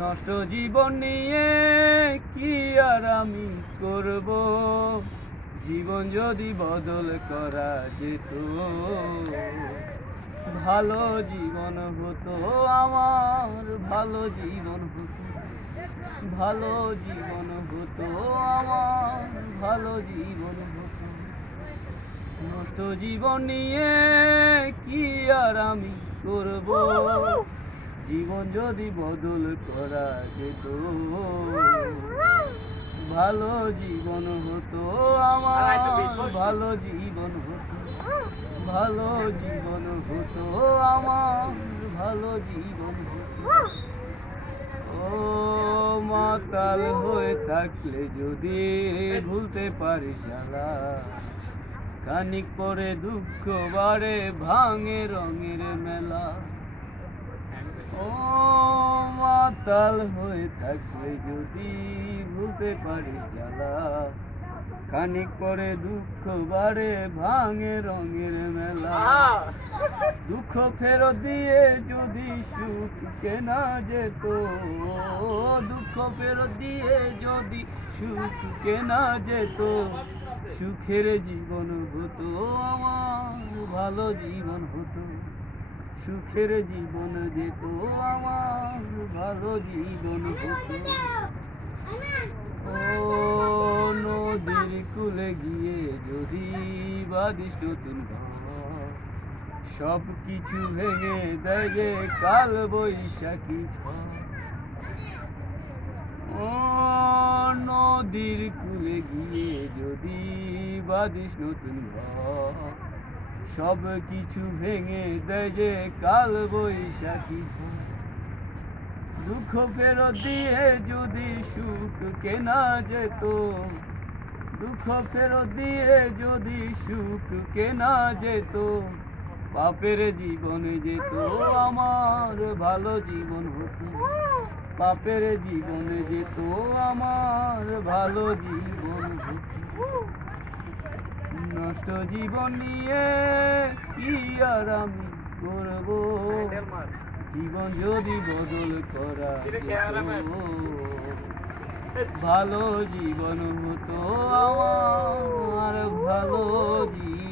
নষ্ট জীবন নিয়ে কি আর আমি করব, জীবন যদি বদল করা যেত, ভালো জীবন হতো আমার, ভালো জীবন হতো, ভালো জীবন হতো আমার, ভালো জীবন হতো। নষ্ট জীবন নিয়ে কি আর আমি করব, জীবন যদি বদল করা যেত, ভালো জীবন হতো আমার, ভালো জীবন হতো, ভালো জীবন হতো আমার, ভালো জীবন হতো। ও মাতাল হয়ে থাকলে যদি ভুলতে পারি জ্বালা, খানিক পরে দুঃখ বাড়ে ভাঙে রঙের মেলা। ও মাতাল হয়ে থাকলে যদি ভুলতে পারি জ্বালা, খানিক পরে দুঃখ বাড়ে ভাঙে রঙের মেলা। দুঃখ ফেরত দিয়ে যদি সুখ কেনা যেত, দুঃখ ফেরত দিয়ে যদি সুখ কেনা যেত, সুখের জীবন হতো আমার, ভালো জীবন হতো, সুখের জীবন যেত আমার, ভালো জীবন হতো। ও নদীর কূলে গিয়ে যদি বাঁধিস নতুন ঘর, সব কিছু ভেঙে দেয় যে কাল বৈশাখী ঝড়। ও নদীর কূলে গিয়ে যদি বাঁধিস নতুন ঘর, সব কিছু ভেঙে দেয় যে কাল বৈশাখী ঝড়। দুঃখ ফেরত দিয়ে যদি সুখ কেনা যেত, দুঃখ ফেরত দিয়ে যদি সুখ কেনা যেত, পাপের জীবনে যেত আমার, ভালো জীবন হতো, পাপের জীবনে যেত আমার, ভালো জীবন হতো। নষ্ট জীবন নিয়ে কি আর আমি করব, জীবন যদি বদল করা যেত, ভালো জীবন হতো আমার, ভালো জীবন।